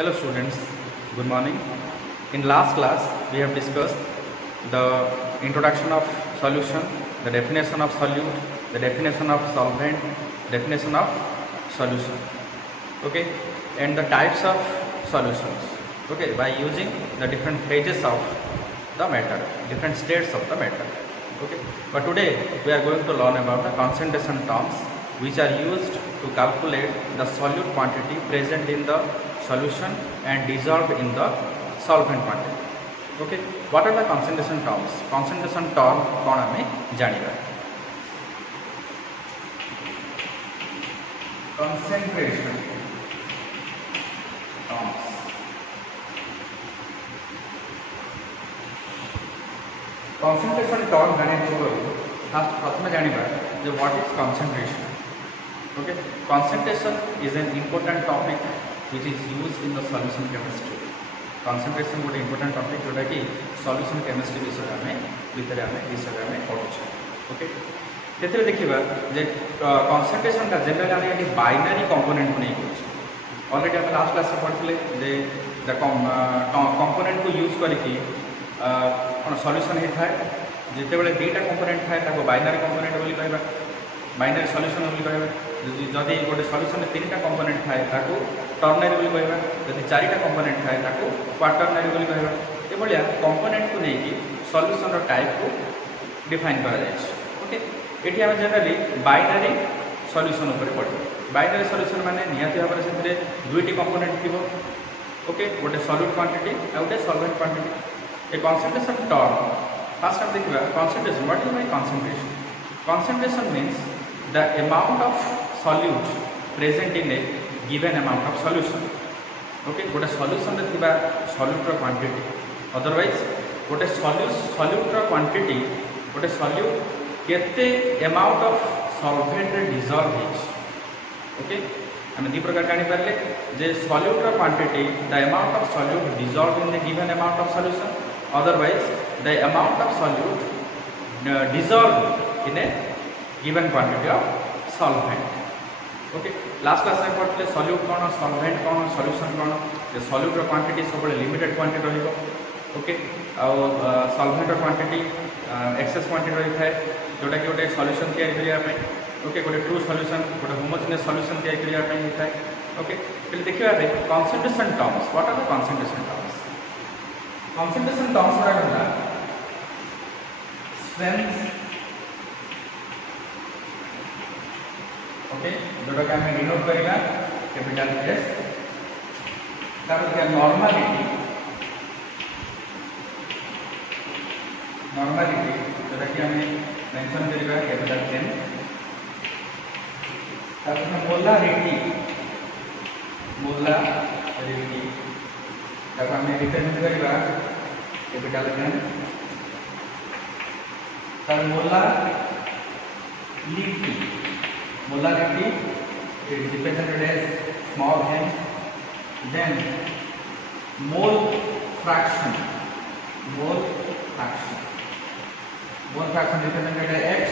Hello students, good morning. In last class we have discussed the introduction of solution, the definition of solute, the definition of solvent, definition of solution, okay, and the types of solutions, okay, by using the different phases of the matter, different states of the matter, okay. But today we are going to learn about the concentration terms which are used to calculate the solute quantity present in the solution and dissolved in the solvent quantity. Okay, what are the concentration terms? Concentration term कौन हमें जानिबा? Concentration terms. Concentration term जाने पूर्व first प्रथम जानिबा जे what is concentration? Okay, concentration is an important topic which is used in the solution chemistry. Concentration गोटे important topic जोटा कि solution chemistry विषय में पढ़ुचे. ओके, तेरे देखिबा जे concentration का जनरल आने ये बाइनरी कंपोनेंट को नहीं पढ़ुचे. ऑलरेडी हम लास्ट क्लास में पढ़थिले जे द कंपोनेंट को यूज करके कोन सॉल्यूशन हे थाए. जेते बेले दुईटा कंपोनेंट थाए ताको बाइनरी कंपोनेंट बोली कहबा, बाइनरी सॉल्यूशन बोली कहबा. जदि गोटे सॉल्यूशन में तीनटा कंपोनेंट थाए ताको टर्नरी बोली कहबा. जदि चारिटा कंपोनेंट थाए ताको क्वाटरनरी बोली कहबा. ए भलिया कंपोनेंट को लेकी सॉल्यूशन रो टाइप को डिफाइन करा जाय छै. ओके, एठी हम जनरली बाइनरी सॉल्यूशन ऊपर पढिबा. बाइनरी सॉल्यूशन माने निहाती भाबरे सेतरे दुईटी कंपोनेंट थिबो. ओके, गोटे सॉल्यूट क्वांटिटी आ गोटे सॉल्वेंट क्वांटिटी. ए concentration term फर्स्ट हम देखिबा concentration. What is my concentration? Concentration means the amount of solute present in a given amount of solution. Okay, गोटे solution रे थिबा सॉल्यूट रो क्वांटिटी. अदरवाइज गोटे solute रो quantity, गोटे सॉल्यूट केते अमाउंट ऑफ सॉल्वेंट रे डिसॉल्व हिच. ओके, हम दी प्रकार जानि परले जे सॉल्यूट रो quantity the amount of solute dissolve in the given amount of solution. Otherwise the amount of solute dissolve in a given quantity of solvent. Okay, last class में पढ़ते solute कौन, solvent कौन, solution कौन. ये solute रो quantity सब बड़े limited quantity रहिबो. Okay, और solvent रो quantity excess quantity रही है जोटा कि गोटे solution तैयारी करिया पे. Okay, गोटे true solution, गोटे homogeneous solution तैयारी करिया पे होता है. Okay, पहले देखिए आप concentration terms. What are the concentration terms? Concentration terms क्या होता है? Strength. ओके, जोटा कि हमें डिनोट करेगा कैपिटल एस. तापर क्या नॉर्मलिटी, जोटा कि हमें मेंशन करेगा कैपिटल एन. तापर मोलारिटी, तापर हमें रिप्रेजेंट करेगा कैपिटल एन. तापर molarity is represented as small m. Then mole fraction represented as x.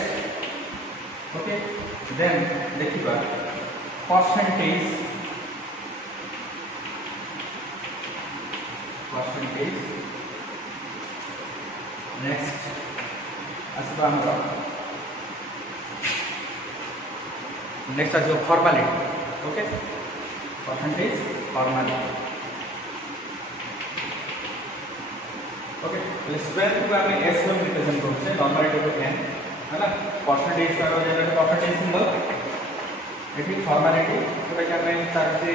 Okay, then देखिबा percentage next असबा हमरा नेक्स्ट आज formality. Okay, percentage formality. Okay, strength को हमें एस में रिप्रेजेंट करछे, नॉर्मलिटी को एन है ना. परसेंटेज का हो जाएगा परसेंटेज सिंबल. एठी फॉर्मालिटी जोटा कि हमें तार से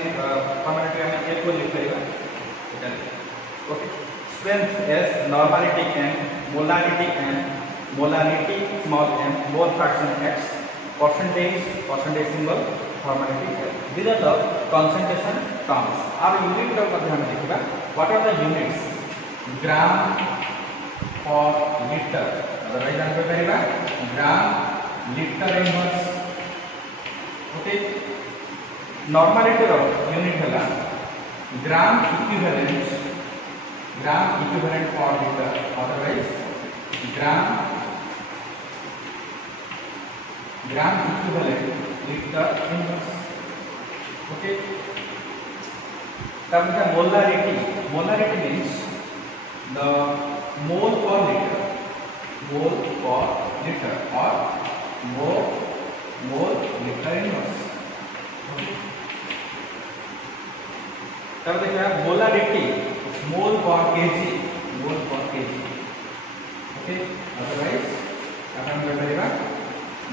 फॉर्मालिटी हमें एल को लिख लेगा. Okay, strength S, normality N, molarity N, molarity small M, mole fraction X, percentage symbol, formality. These are the concentration terms. Our unit of हम देखिबा. What are the units? Gram or liter. Otherwise हम को करिबा gram liter inverse. Okay, normality of unit हला gram equivalent per liter. Otherwise gram equivalent liter inverse. Okay, तापर molarity molarity means the mole per liter or mole liter inverse. तब देखिए molarity मोल पर KG okay otherwise अपन करिबा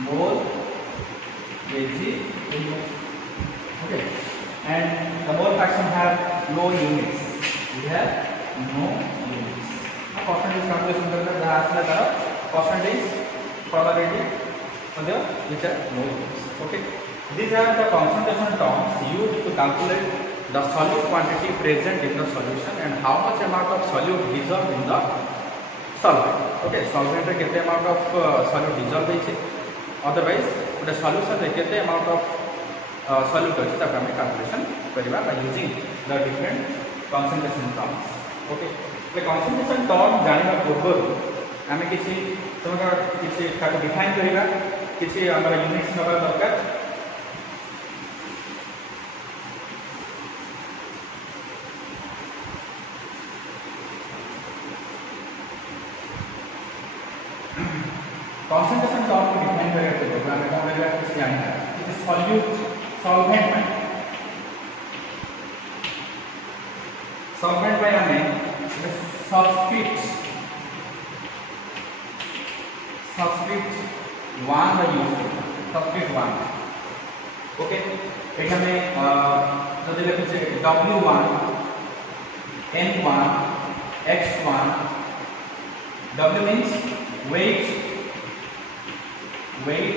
मोल KG inverse. Okay, and the mole fraction have no units. We have no units. Percentage calculation करना जहाँ आसला तार percentage probability मतलब which are no units. Okay, these are the concentration terms used to calculate the solute quantity present in the solution and how much amount of solute dissolved in the solvent. Okay, solvent रे कितने amount of solute dissolved है otherwise the solution रे कितने amount of solute अच्छी तक हमें calculation करिबा by using the different concentration terms. Okay, the concentration term जानिबा पूर्व आमे किछि समका किछि ताको डिफाइन करिबा किछि हमर यूनिट्स नबा दरकार. concentration term को डिफाइन करिया पूर्व आमे कोन लेबा किछि जानिबा किछि solute solvent में solvent में हमें subscript 1 का यूज करना subscript 1. ओके एटा में जदि लिखुचे W1 N1 X1 W means weight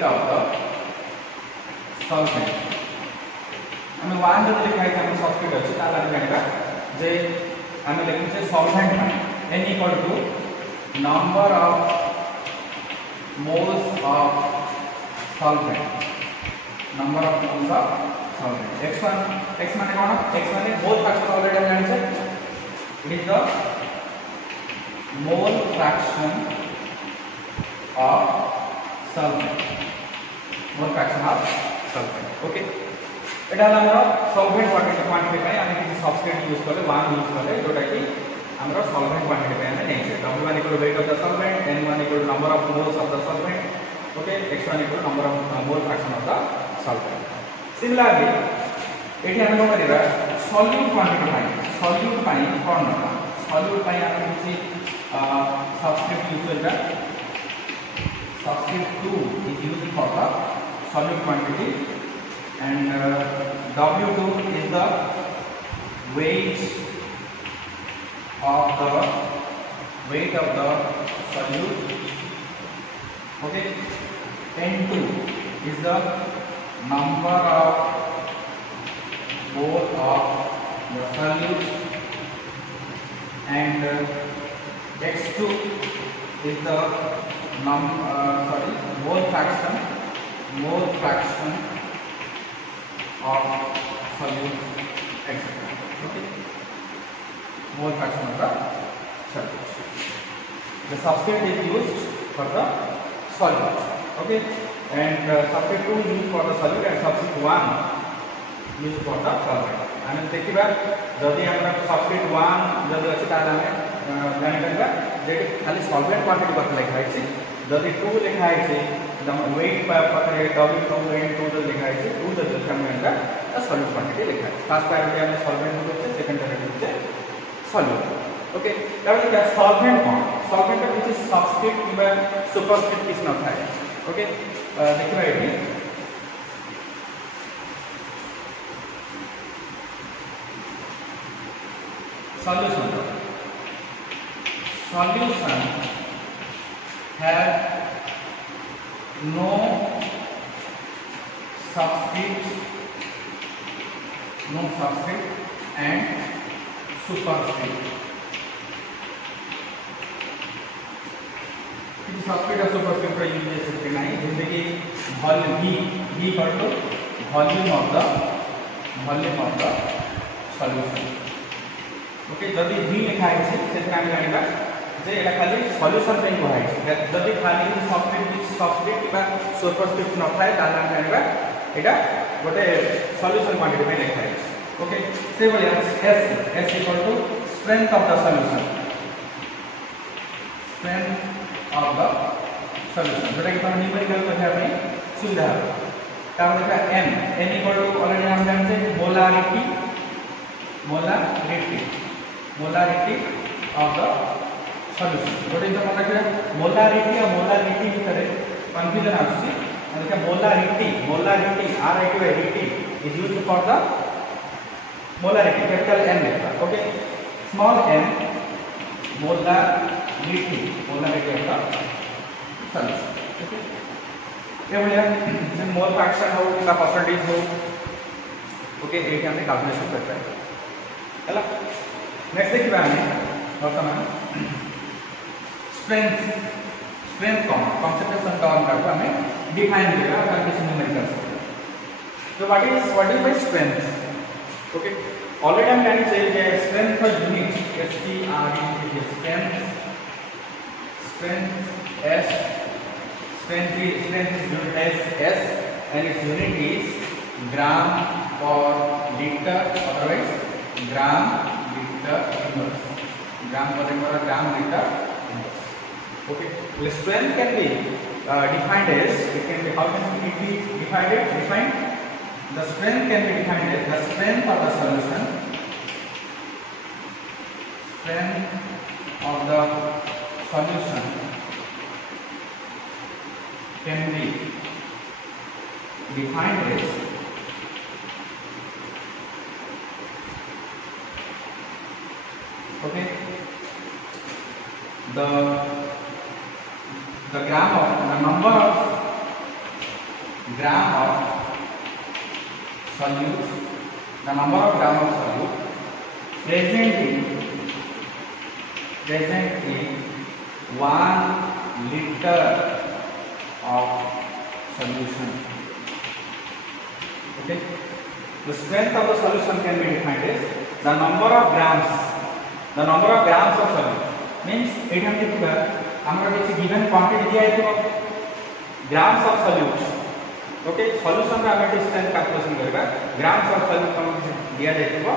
of the solvent. हमें 1 जदि लिखा है हम subscript अछि ताला हम जानिबा जे हमें लिखुचे solvent में N equal to number of moles of solvent. Number of moles of solvent. X माने कोन? X माने mole fraction already हम जानि छै. It is the mole fraction of solvent. Mole fraction of solvent. Okay. एटा हमरा solvent quantity पे हमें किसी substrate use करले 1 यूज करले जोटा कि हमरा solvent quantity पे हमें नहीं है. W1 equal to weight of the solvent, N1 equal to number of moles of the solvent, okay, X1 equal to number of mole fraction of the solvent. Similarly, एठी हम को करिबा solute quantity पाई solute पाई कोन ना solute पाई हम किसी subscript use करबा. Subscript 2 is used for the solute quantity and W2 is the weight of the solute. Okay, N2 is the number of mole of the solute and X2 is the mole fraction of solute etc. Okay, mole fraction of the solute. The substrate is used for the solute. Okay, and substrate 2 used for the solute and substrate 1 used for the solvent. आमे देखिबा जदि हमरा substrate 1 जदि अछि ताला हमें जानि परबा जे खाली solvent quantity बत लिखा है छै. जदि 2 लिखा है छै एकदम weight पर पकड़े W2 N2 जो लिखा है छै 2 जदि हम हमरा solute quantity लिखा है. फर्स्ट प्रायोरिटी हमें solvent को छै, सेकंड प्रायोरिटी छै solute. ओके, तब क्या solvent कौन? solvent का किसी substrate किबा superscript किस न थाए. ओके, देखिबा एठी solution have no subscript and superscript. Subscript और सुपरस्क्रिप्ट का यूज कर सकते नहीं. जैसे कि V equal to volume of the solution. Okay, जदि V लिखा है से हम जानिबा जे एटा खाली सॉल्यूशन पे हो है. जदि खाली सबस्क्रिप्ट बा सुपरस्क्रिप्ट न थाए ताला हम जानिबा एटा गोटे सॉल्यूशन क्वांटिटी पे लिखा है. ओके से भाई S equal to strength of the solution, strength of the solution जोटा कि हम न्यूमेरिकल लिखा में सुविधा है। तापर देखा m इक्वल टू ऑलरेडी हम जानते हैं मोलारिटी ऑफ द सॉल्यूशन जोटा कि मन रखिया मोलारिटी और मोलारिटी भितर कंफ्यूजन आसी। देखा molarity RIT is used for the molarity, capital M लेखा, okay small m molarity of the solution, okay ये बढ़िया से मोल फ्रैक्शन हो कि परसेंटेज हो, ओके ये हमने कैलकुलेशन करता है हैला। नेक्स्ट देखिबा हमें वर्तमान स्ट्रेंथ कॉन्सेंट्रेशन टर्म का हमें डिफाइन करेगा कैलकुलेशन न्यूमेरिकल। तो what is by strength, okay already हम जानी चाहिए स्ट्रेंथ का unit strength is unit as S and its unit is gram per liter, otherwise gram liter inverse, gram liter inverse, okay. The strength can be defined as, it can be, how can it be defined? The strength can be defined as the strength of the solution, can be defined as okay the number of gram of solute present in 1 liter of solution, okay. The strength of the solution can be defined as the number of grams of solute, means it हम देखिबा हमरा किसी given quantity दिया है grams of solute, okay. Solution रा हम strength calculation करबा grams of solute हम दिया जायतिबो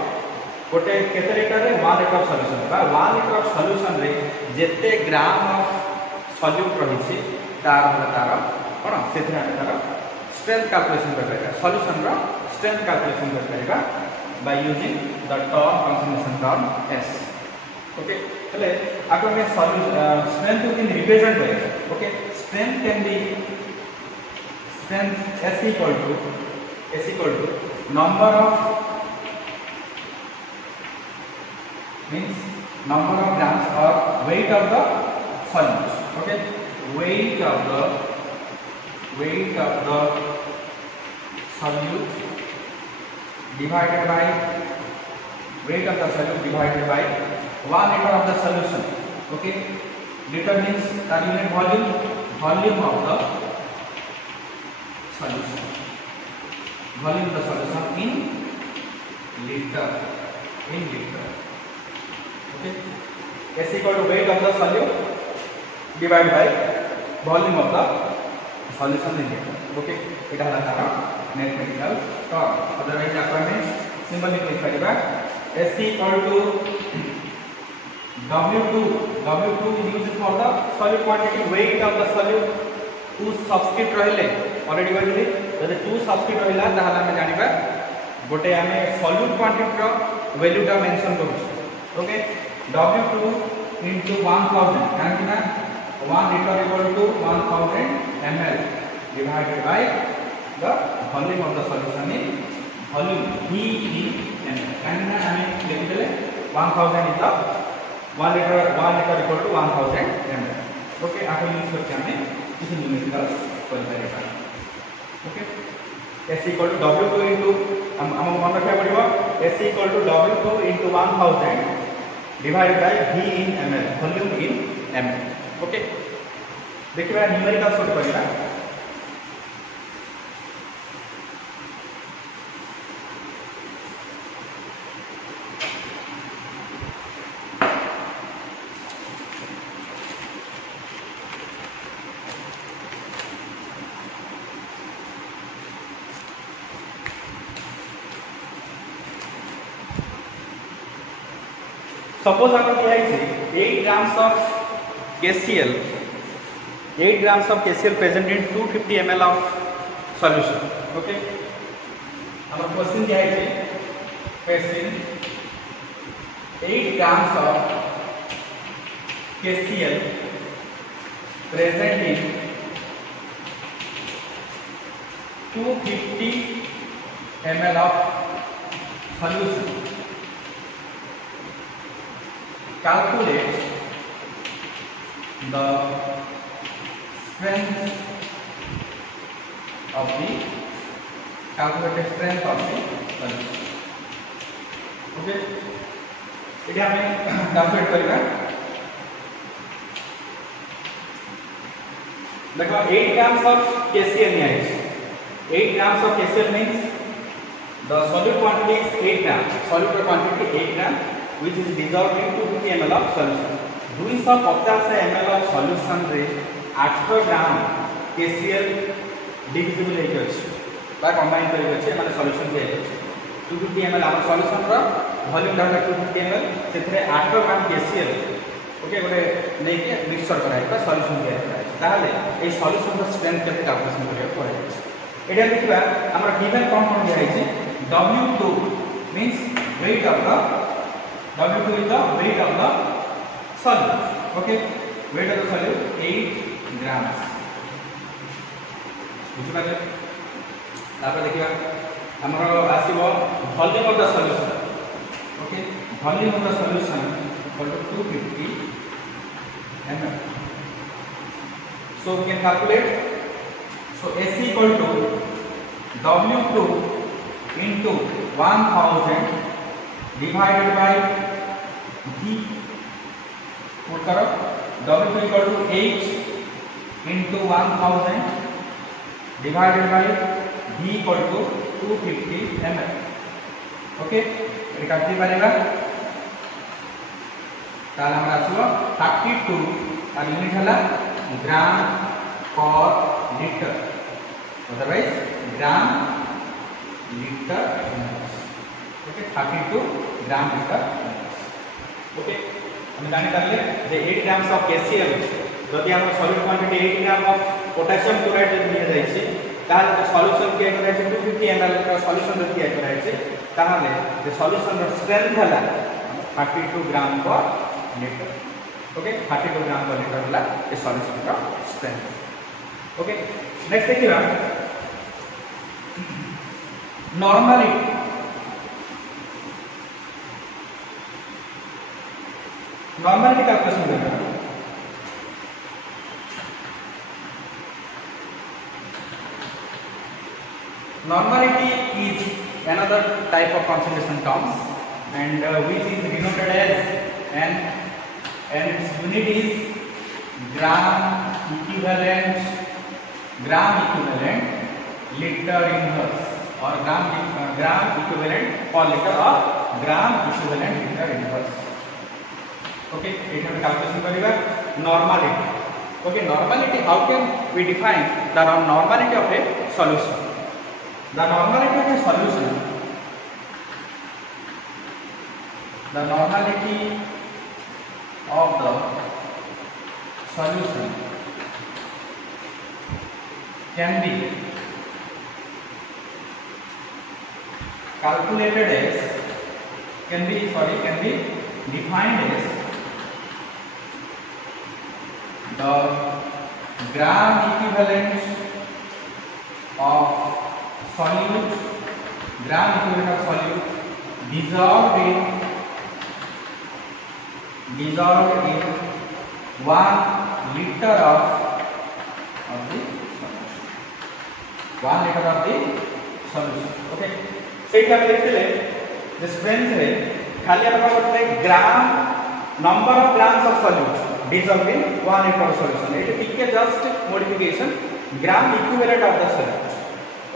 गोटे केते लिटर रे 1 लिटर सॉल्यूशन बा 1 लिटर सॉल्यूशन रे जेते ग्राम ऑफ सॉल्यूट रही छी तार कोन सेथरा तार स्ट्रेंथ कैलकुलेशन करबा सॉल्यूशन रा स्ट्रेंथ कैलकुलेशन करबा by using the term concentration term S, okay. चले आको में solution strength in represent by, okay. Strength can be strength S equal to number of means number of grams or weight of the solute, okay. Weight of the solute divided by 1 liter of the solution, okay. Liter means the unit volume of the solution, in liter, okay. S equal to weight of the solute divided by volume of the solution in liter, okay. इटा हला तारा mathematical term, otherwise आपन में simple लिख परिबा S equal to W2 is used for the solute quantity, weight of the solute, 2 subscript रहले already कहली जदि 2 subscript रहला ताहला हम जानिबा गोटे हमें सॉल्यूट क्वांटिटी रो वैल्यू टा मेंशन करू, ओके। W2 into 1000 काहे ना 1 liter equal to 1000 ml divided by the volume of the solution in volume V in ml, काहे ना हमें लिख देले 1000 is the 1 liter equal to 1000 ml, okay. आको यूज करके हमें किसी न्यूमेरिकल कर पाएगा, okay. S equal to W2 into हम मन रखा पड़िबो S equal to W2 into 1000 divided by V in ml, volume in ml, okay. देखिए न्यूमेरिकल सॉल्व करिला सपोज आम दिखाई 8 grams of KCl, 8 grams of KCl present in 250 ml of solution. Okay, our question दिखाई question 8 grams of KCl present in 250 ml of solution. Calculate the strength of the calculated strength of the solution. Okay, ये हमें calculate करेगा. देखो 8 grams of KCl है. 8 grams of KCl means the solute quantity is 8 grams. Solute quantity 8 grams, which is dissolved in 250 ml of solution. 250 ml of solution रे 8 ग्राम KCl divisible हेक अछि बा combine करि अछि माने सॉल्यूशन के अछि 250 ml हम सॉल्यूशन रो वॉल्यूम रहला 250 ml सेथरे 8 ग्राम KCl ओके गोटे नै के मिक्सचर कराय बा सॉल्यूशन के कराय ताले ए सॉल्यूशन रो स्ट्रेंथ केते कैलकुलेशन करिया पड़े अछि. एटा देखिबा हमर गिवन कोन दिया अछि W2 means weight of the W2 is the weight of the solute. Okay, weight of the solute 8 grams. बुझि पाले तापर देखिबा हमर आसीबो volume of the solution. Okay, volume of the solution equal to 250 ml. So we can calculate. So AC equal to W2 into 1000 divided by V. Put करो W2 equal to 8 into 1000 divided by V equal to 250 ml. Okay, ये काटते पारेगा ताल हमरा आसीबो 32 और unit हला ग्राम पर litre, otherwise ग्राम litre. Okay, 32 ग्राम litre. Okay, हम जानि करले जे 8 ग्राम्स ऑफ KCl जदि हम solid quantity 8 gram of potassium chloride दिया जाय छै ताले सॉल्यूशन के कराय छै 250 ml का सॉल्यूशन दिया कराय छै ताले जे सॉल्यूशन रो स्ट्रेंथ हला 32 ग्राम पर लीटर. ओके, 32 ग्राम पर लीटर हला ए सॉल्यूशन रो स्ट्रेंथ. ओके, नेक्स्ट देखिबा नॉर्मलिटी. नॉर्मलिटी कैलकुलेशन करना. Normality is another type of concentration terms and which is denoted as and its unit is gram equivalent liter inverse or gram equivalent per liter or gram equivalent liter inverse. Okay, it will calculation kariba normality. Okay, normality, how can we define the normality of a solution? The normality of a solution, the normality of the solution can be calculated as can be defined as the gram equivalent of solute dissolved in 1 liter of the solution. Okay, से क्या देखते ले the strength है खाली अपना बोलते हैं ग्राम number of grams of solute dissolved in 1 liter of solution. it ठीक है just modification gram equivalent of the solute.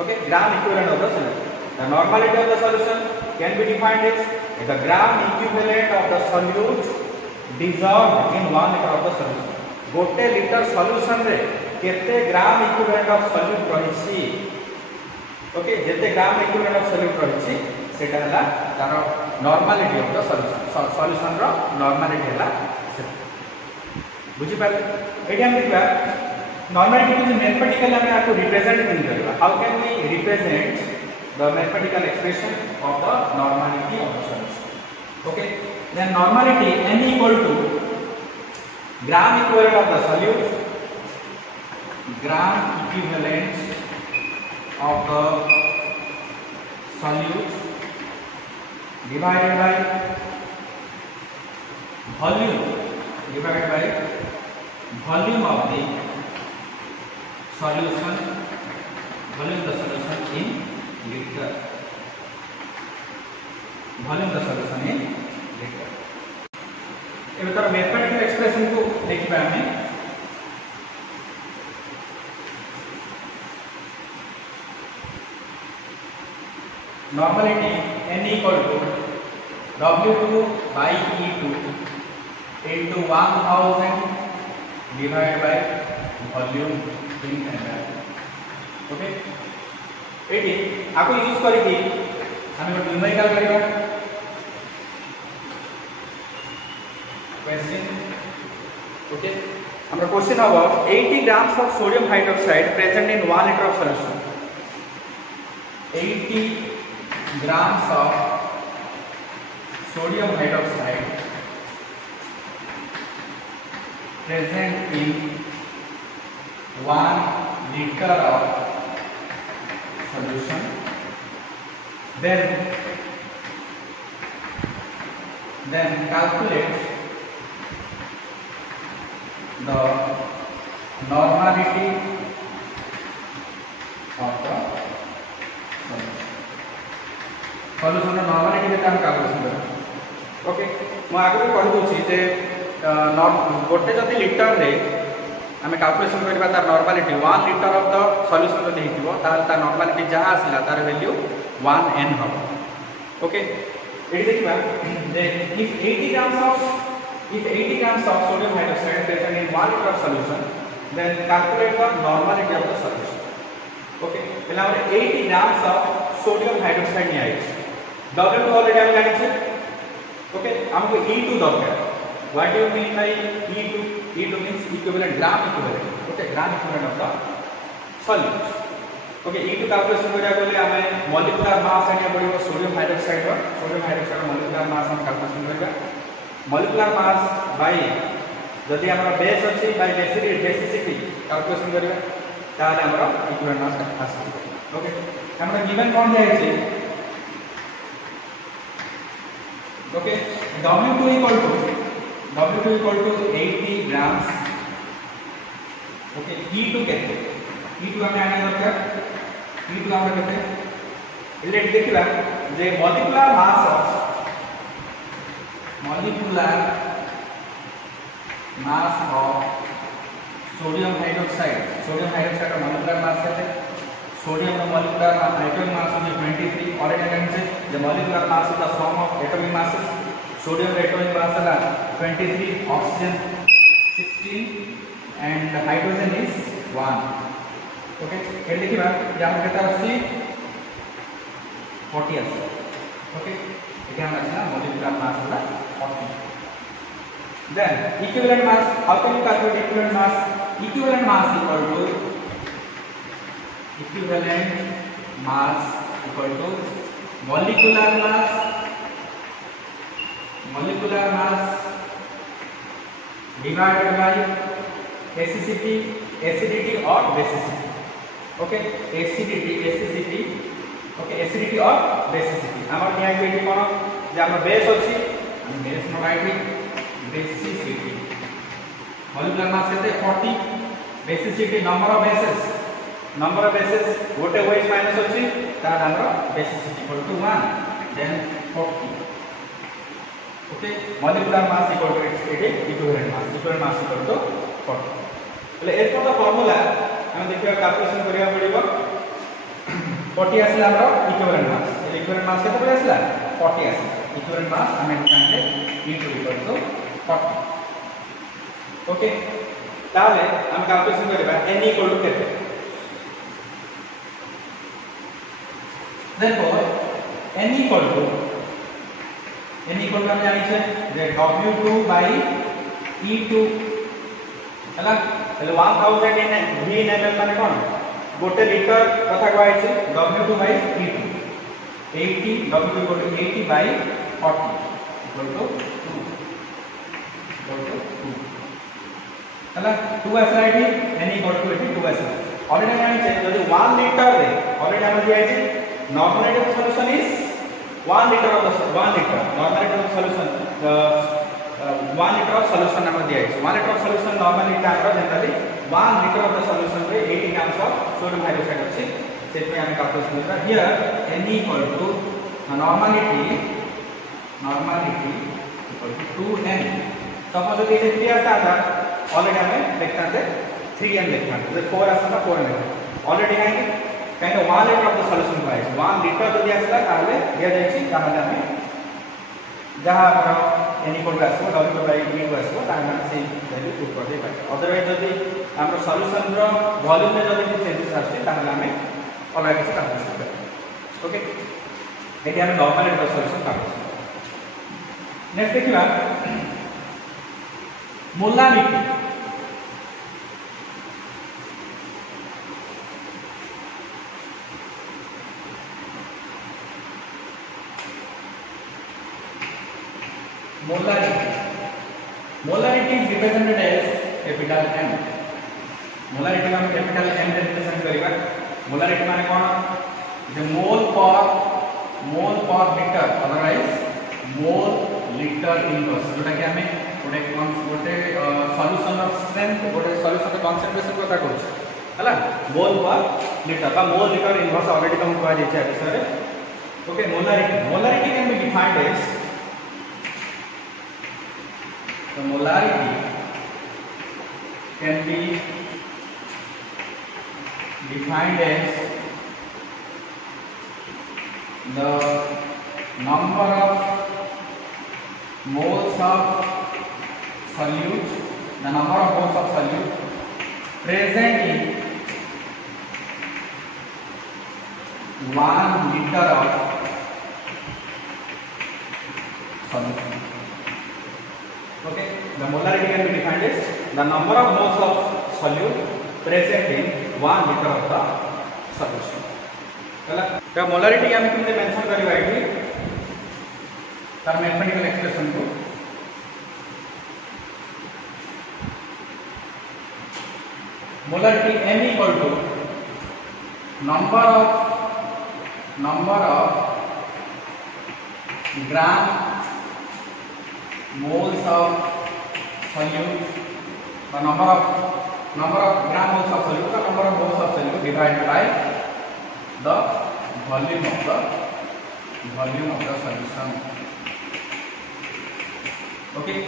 Okay, gram equivalent of the solute. The normality of the solution can be defined as the gram equivalent of the solute dissolved in 1 liter of the solution. गोटे litre solution रे केते gram equivalent of solute रहिछि. Okay, जेते gram equivalent of solute रहिछि सेटा हला तार normality of the solution. Solution रो नॉर्मलिटी हैला से बुझी पाले एठी हम देखबा नॉर्मलिटी को मैथमेटिकल हम आपको रिप्रेजेंट नहीं करबा how can we represent the mathematical expression of the normality of the solution okay then normality n equal to gram equivalent of the solute gram equivalent of the solute divided by volume divided by volume of the solution volume the solution in liter volume the solution in liter एबे तर mathematical expression को देखिबा हमें normality n equal to W2 by E2 into 1000 divided by volume in ml okay eighty आपको use करी हमें एक numerical करिबा क्वेश्चन ओके हमरा क्वेश्चन हबो 80 grams of sodium hydroxide present in 1 liter of solution 80 grams of sodium hydroxide present in 1 liter of solution then calculate the normality of the solution normality के हम calculation कर okay मो आगे भी कहि दोछि जे गोटे जति लिटर रे हमें कैलकुलेशन करबा तार normality 1 litre of the solution जति हिथिबो तार तार नॉर्मलिटी जहा आसिला तार वैल्यू 1n हो ओके एडी देखिबा जे if 80 grams of sodium hydroxide present in 1 liter of solution then calculate the normality of the solution okay पहला हमरे 80 grams of sodium hydroxide नि आइछ W2 ऑलरेडी हम जानि छै ओके हमको E2 दरकार what do you mean by E2 E2 means equivalent gram equivalent okay gram equivalent of the solute okay E2 calculation करिया बोले हमें मॉलिक्यूलर मास आनिया पड़िबो सोडियम हाइड्रोक्साइड मॉलिक्यूलर मास हम कैलकुलेशन करबा मॉलिक्यूलर मास बाय जदि हमरा बेस अछि बाय बेसिसिटी कैलकुलेशन करबा ताले हमरा इक्विवेलेंट मास आसी ओके हमरा गिवन कोन जाय छै okay W2 equal to 80 grams okay E2 केते E2 हमें आने दरकार E2 हमरा केते लेट देखिबा जे molecular mass of sodium hydroxide का मॉलिक्यूलर मास केते सोडियम का molecular atomic mass is 23 already जानि the molecular mass is the sum of atomic masses sodium atomic mass is 23 oxygen 16 and hydrogen is 1 okay ये देखिबा यहाँ केता अछि 40 अछि okay एटा हम अछि molecular mass is 40 then equivalent mass how can you calculate equivalent mass equal to molecular mass divided by acidity or basicity okay acidity or basicity हमर यहाँ के कोन जे हमर बेस अछि हम बेस न राइट basicity molecular mass केते 40 basicity number of bases गोटे OH minus अछि तार हमर basicity equal to 1 then 40 okay molecular mass equal to equivalent mass equal to 40 એટલે એ તો ફોર્મ્યુલા અમે ଦେଖିବା कैलकुलेशन करिया पड़िबो 40 आसला हमर इक्विवेलेंट मास केते पड़े आसला 40 आसला इक्विवेलेंट मास हमें जानले E2 equal to 40 ओके ताले हम कैलकुलेशन करिबा n equal to केते therefore n equal to n equal to हम जानि छे जे W2 by E2 हला એટલે 1000 VNML माने कोन गोटे लीटर कथा कहै छै W2 by E2 80 W2 equal to 80 by 40 equal to 2 हला 2 आसला एठी n equal to एठी 2 आसला ऑलरेडी हम जानि छे जदि 1 लीटर रे ऑलरेडी हम दिया छै normal solution is 1 liter of the 1 liter normal of solution 1 liter of solution number दिया है 1 liter of solution normally time generally 1 liter of the solution रे 80 grams of sodium hydroxide अछि से पे हम कैलकुलेट करबा here n equal to normality equal to 2n suppose कि ये 3 आता था ऑलरेडी हमें देखता थे 3n देखता थे 4 आसा 4n ऑलरेडी कहीं 1 liter of the solution price 1 liter जदि आसला ताले दिया जाय छी ताले हमें जहां पर n इक्वल टू आसो w by e आसो ताले हम से वैल्यू पुट कर दे पाए अदरवाइज जदि हमर सॉल्यूशन रो वॉल्यूम में जदि चेंजेस आसे ताले हमें अलग किसी कैलकुलेशन कर ओके एटी हम नॉर्मल रेट सॉल्यूशन कर नेक्स्ट देखिबा molarity molarity is represented as capital M molarity में कैपिटल M रिप्रेजेंट करिबा मोलारिटी माने कोन जे मोल पर litre otherwise mole litre inverse जोटा कि हमें गोटे सॉल्यूशन ऑफ स्ट्रेंथ गोटे सॉल्यूशन ऑफ कंसंट्रेशन कथा कहू हला मोल पर लीटर का मोल लीटर इनवर्स ऑलरेडी हम कहै छै विषय okay molarity can be defined as the molarity can be defined as the number of moles of solute present in 1 liter of solution. Okay, the molarity can be defined as the number of moles of solute present in 1 liter of the solution. चला तो molarity हमें कितने mention करिबा एठी तार mathematical expression को molarity m equal to number of gram moles of solute the number of gram moles of solute the number of moles of solute divided by the volume of the solution. Okay,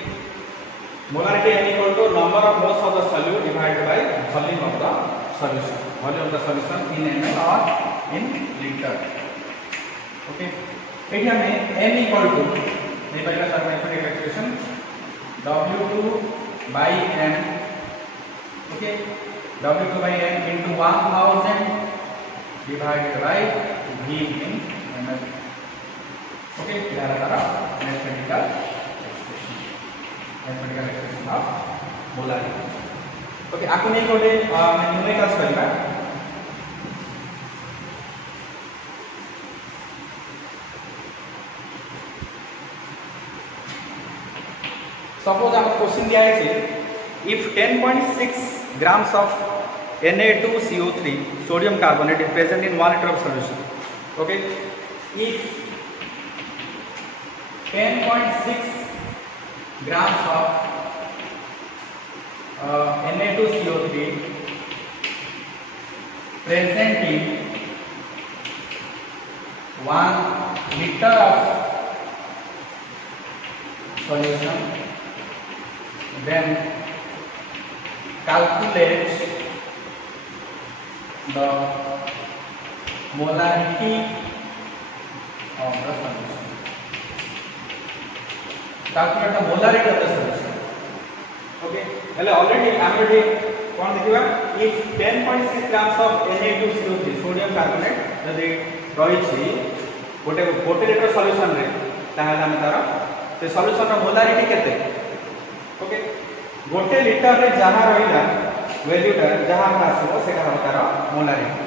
molarity n equal to number of moles of the solute divided by volume of the solution in ml or in liter. Okay, एठी हमें n equal to नहीं पहला sir mathematical expression W2 by m okay W2 by m into 1000 divided by V in ml okay यार तारा mathematical expression of molarity okay आको नहीं कोडे numericals करबा सपोज आप क्वेश्चन दिया है if 10.6 grams of Na2CO3 sodium carbonate is present in 1 liter of solution. Okay, if 10.6 grams of Na2CO3 present in 1 liter of solution, then calculate the molarity of the solution. Calculate the molarity of the solution. Okay, well already कौन देखिबा if 10.6 grams of Na2CO3 sodium carbonate यदि रही छी गोटे litre solution रे ताहाले हम तार तो सॉल्यूशन रो मोलारिटी केते ओके गोटे लीटर रे जहां रहिला वैल्यूटा जहां हम आसीबो सेटा हम तार मोलारिटी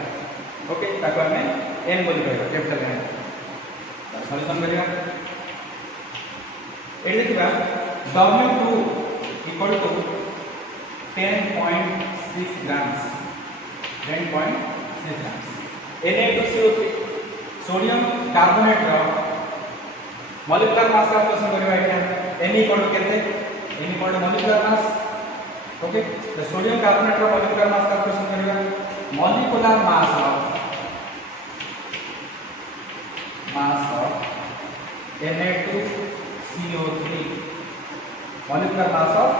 ओके ताको हमें n बोली कहबो कैपिटल N सॉल्यूशन करिया एडी देखिबा W2 equal to 10.6 grams 10.6 grams Na2CO3 sodium carbonate रो मॉलिक्यूलर मास कैलकुलेशन करबा एटा n इक्वल टू केते n equal to molecular mass okay the sodium carbonate रो मॉलिक्यूलर मास कैलकुलेशन करबा molecular mass of Na2CO3 molecular mass of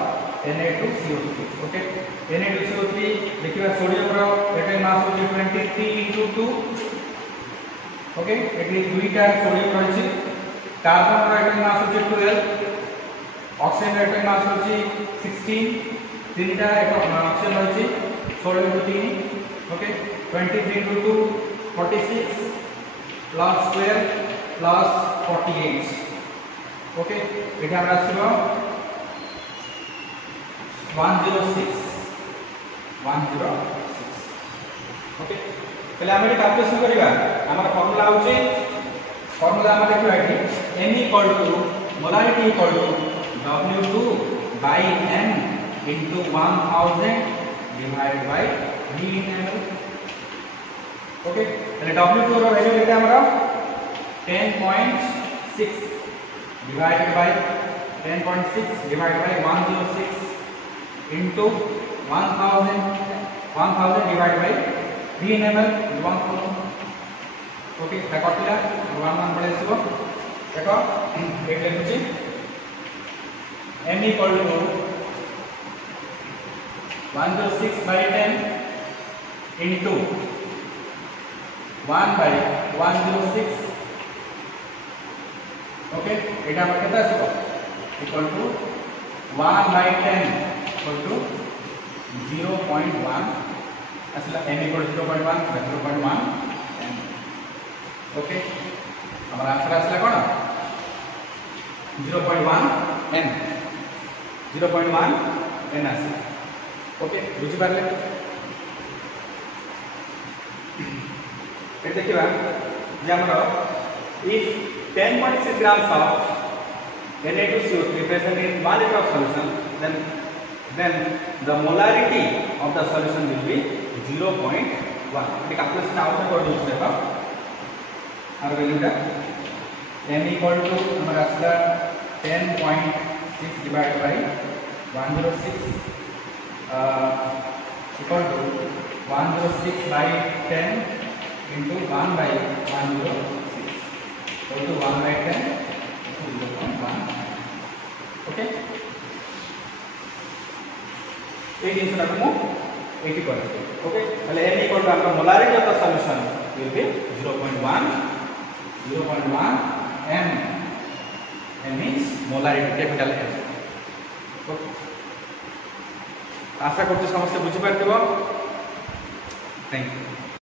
Na2CO3 okay Na2CO3 देखिबा sodium रो atomic mass होची 23 * 2 okay eighty दुईटा sodium रहिछि carbon रो atomic mass होची 12 oxygen रो atomic mass होची 16 तीनटा oxygen रहिछि 16 * 3 ओके 23 * 2 46 प्लस 12 प्लस 48 ओके एटा हमरा आसीबो 106 ओके पहले हम एटी कैलकुलेशन करिबा हमर फार्मूला होची फार्मूला हम देखिबा एटी n equal to molarity equal to W2 by n into 1000 divided by V in ml okay पहले W2 रो वैल्यू लेते हमरा 10.6 divided by 106 into 1000 divided by V in ml 1000 okay ता कटिला 1 पळे आसीबो देखो एक लिखुची n equal to 106 by 10 into 1 by 106 okay एटा हम केता आसीबो equal to 1 by 10 equal to 0.1 असला n इक्वल टू 0.1 0.1 ओके हमारा आंसर आसला कोन 0.1 n 0.1 n आसला ओके बुझी पारले ए देखिबा जे हमरो if 10.6 grams of Na2CO3 present in 1 liter of solution then the molarity of the solution will be 0.1 ये कैलकुलेशन आउट कर दो देखो और वैल्यू टा n इक्वल टू हमारा आसला 10.6 divide by 106 equal to 106 by 10 into 1 by 106 equal to 1 by 10 0.1 okay ये जिंसटा को 80 कर ओके पहले n इक्वल टू आपका molarity of the solution will be 0.1 n means molarity capital N okay आशा करते समस्या बुझी पारथिबो थैंक यू।